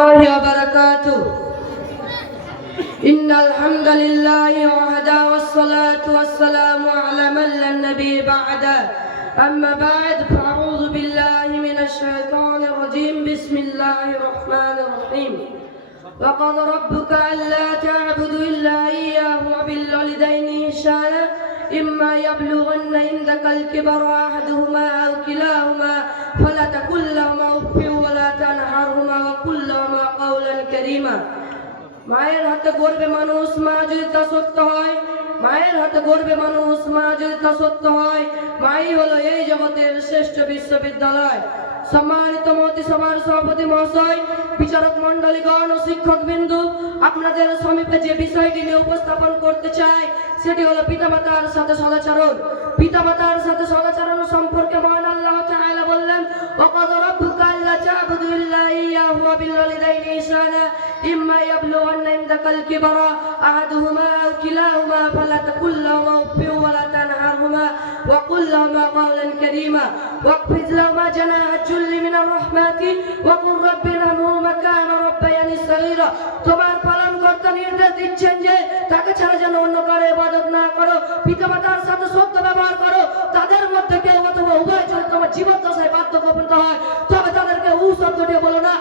الله وبركاته. إن الحمد لله وحده والصلاة والسلام على من لا نبي بعده. أما بعد فأعوذ بالله من الشيطان الرجيم. بسم الله الرحمن الرحيم. وقد ربك ألا تعبدوا إلا إياه وبالوالدين إحسانا. إما يبلغن عندك الكبر أحدهما أو كلاهما فلا تقل لهما মায়ের হাতে গড়বে মানুষ, মা যদি তা সত্য হয়, মায়ের হাতে গড়বে মানুষ, মা যদি তা সত্য হয়, মাই হলো এই জগতের শ্রেষ্ঠ বিশ্ববিদ্যালয়। সম্মানিত মতি সভার সভাপতি মহাশয়, বিচারক মন্ডলীগণ ও শিক্ষক বিন্দু, আপনাদের সমীপে যে বিষয়টি নিয়ে উপস্থাপন করতে চাই, সেটি হলো পিতামাতার সাথে সদাচরণ। পিতামাতার সাথে সদাচরণ সম্পর্কে মহান إما يبلغن عندك الكبر أحدهما أو كلاهما فلا تقل لهما أف ولا تنهرهما وقل لهما قولا كريما واخفض لهما جناح الذل من الرحمة وقل رب ارحمهما كما ربياني صغيرا তোমার পালন কর্তা নির্দেশ দিচ্ছেন যে তাকে ছাড়া যেন অন্য কারো ইবাদত না করো পিতামাতার সাথে সত্য ব্যবহার করো তাদের মধ্যে কেউ অথবা উভয় যদি তোমার জীবন দশায় বার্ধক্য পূর্ণ হয় তবে তাদেরকে উ শব্দটি বলো না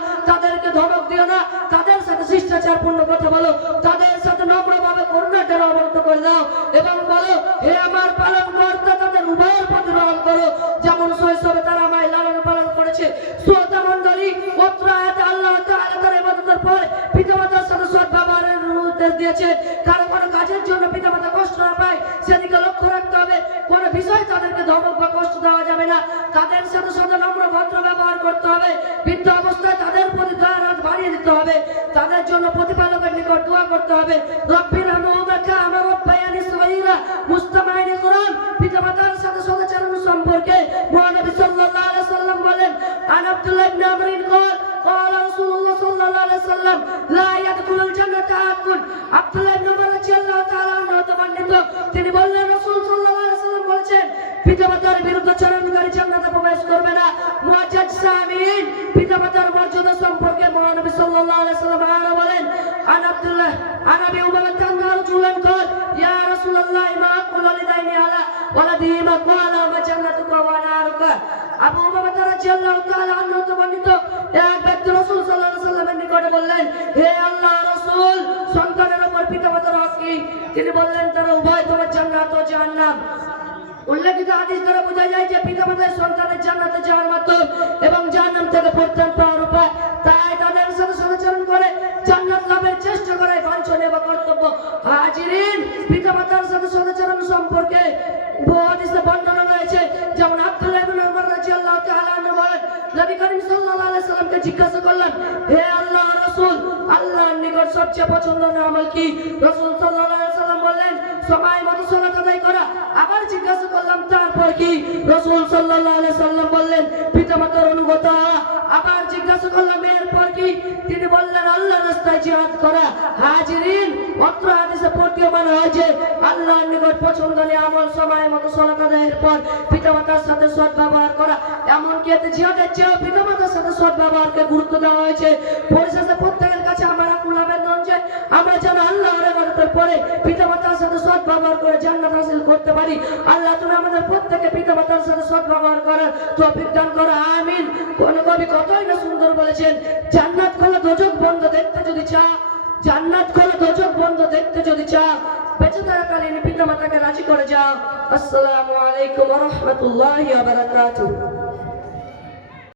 তাদের সাথে শিষ্টাচার পূর্ণ কথা বলো, তাদের সাথে নম্রভাবে দ্বারা অবনত করে দাও? এবং বলো, হে আমার পালন কর্তা, তাদের উভয়ের প্রতি রহম করো। যেমন শৈশবে তারা আমায় লালন পালন করেছে। শ্রোতা মণ্ডলী, অত্র আয়াতে আল্লাহ তাআলা তার ইবাদতের পরে পিতামাতার সাথে সৎ ব্যবহারের নির্দেশ দিয়েছে। কারও কোনো কাজের জন্য পিতামাতা কষ্ট না পায়, সেদিকে লক্ষ্য রাখতে হবে। কোনো বিষয় তাদেরকে ধমক বা কষ্ট দেওয়া যাবে না। তাদের সাথে সাথে নম্র ভদ্র ব্যবহার করতে হবে। বৃদ্ধ অবস্থায় তাদের জন্য প্রতিপালকের নিকট দোয়া করতে হবে রব্বির হামুদাকা আমার রব্বায়ানি সগীরা মুস্তামাইনি কোরআন পিতামাতার সাথে সদাচরণ সম্পর্কে মহানবী সাল্লাল্লাহু আলাইহি সাল্লাম বলেন আন আব্দুল্লাহ ইবনে আমরিন قال قال رسول الله صلى الله عليه وسلم لا يدخل الجنة أحد আব্দুল্লাহ ইবনে ওমর রাদিয়াল্লাহু তাআলা আনহু হতে বর্ণিত তিনি বললেন রাসূল সাল্লাল্লাহু আলাইহি সাল্লাম বলেছেন পিতামাতার সাল্লাল্লাহু আলাইহি সাল্লাম আরো বলেন আন আব্দুল্লাহ আন আবি উমামা তান্না রাজুলান قال يا رسول الله ما أقول لديني على ولدي ما قال ما جنتك ونارك আবু উমামা রাদিয়াল্লাহু তাআলা আনহু হতে বর্ণিত এক ব্যক্তি রাসূল সাল্লাল্লাহু আলাইহি সাল্লামের নিকটে বললেন হে আল্লাহ রাসূল সন্তানের উপর পিতামাতার হক কি তিনি বললেন তারা উভয় তোমার জান্নাত ও জাহান্নাম উল্লেখিত হাদিস দ্বারা বোঝা যায় যে পিতামাতার সন্তানের জান্নাতে যাওয়ার মাধ্যম এবং জাহান্নাম থেকে পরিত্রাণ পাওয়ার বা কর্তব্য হাজিরিন, পিতামাতার সাথে সদাচরণ সম্পর্কে বহু হাদিসে বর্ণনা রয়েছে। যেমন আব্দুল্লাহ ইবনে উমর রাদিয়াল্লাহু তাআলা আনহু বলেন, নবী করিম সাল্লাল্লাহু আলাইহি সাল্লামকে জিজ্ঞাসা করলেন, হে আল্লাহ রাসূল, আল্লাহর নিকট সবচেয়ে পছন্দনীয় আমল কি? রাসূল সাল্লাল্লাহু আলাইহি সাল্লাম বললেন, সময় মতো সালাত আদায় করা। আবার জিজ্ঞাসা করলাম, তারপর কি? রাসূল সাল্লাল্লাহু আলাইহি সাল্লাম বললেন, পিতামাতার অনুগত। আবার জিজ্ঞাসা করলাম কি তিনি বললেন, আল্লাহর রাস্তায় জিহাদ করা হাজিরিন। অত্র হাদিসে প্রতীয়মান হয়েছে, আল্লাহর নিকট পছন্দনীয় আমল সময় মতো সালাত আদায়ের পর পিতামাতার সাথে সৎ ব্যবহার করা। এমনকি এতে জিহাদের চেয়েও পিতামাতার সাথে সৎ ব্যবহারকে গুরুত্ব দেওয়া হয়েছে। পরিশেষে প্রত্যেকের কাছে আমার আকুল আবেদন যে, আমরা যেন আল্লাহর ইবাদতের পরে পিতামাতার সাথে সৎ ব্যবহার করে জান্নাত হাসিল করতে পারি। আল্লাহ তুমি আমাদের প্রত্যেকে পিতামাতার সাথে সৎ ব্যবহার করার তৌফিক দান করো। আমিন। কোন কবি কতই না সুন্দর বলেছেন, জান্নাত দোজক বন্ধ দেখতে যদি চা, জান্নাত খোলা দোজক বন্ধ দেখতে যদি চা, বেঁচে থাকাকালীন পিতামাতাকে রাজি করে যাও। আসসালামু আলাইকুম ওয়া রাহমাতুল্লাহি ওয়া বারাকাতুহু।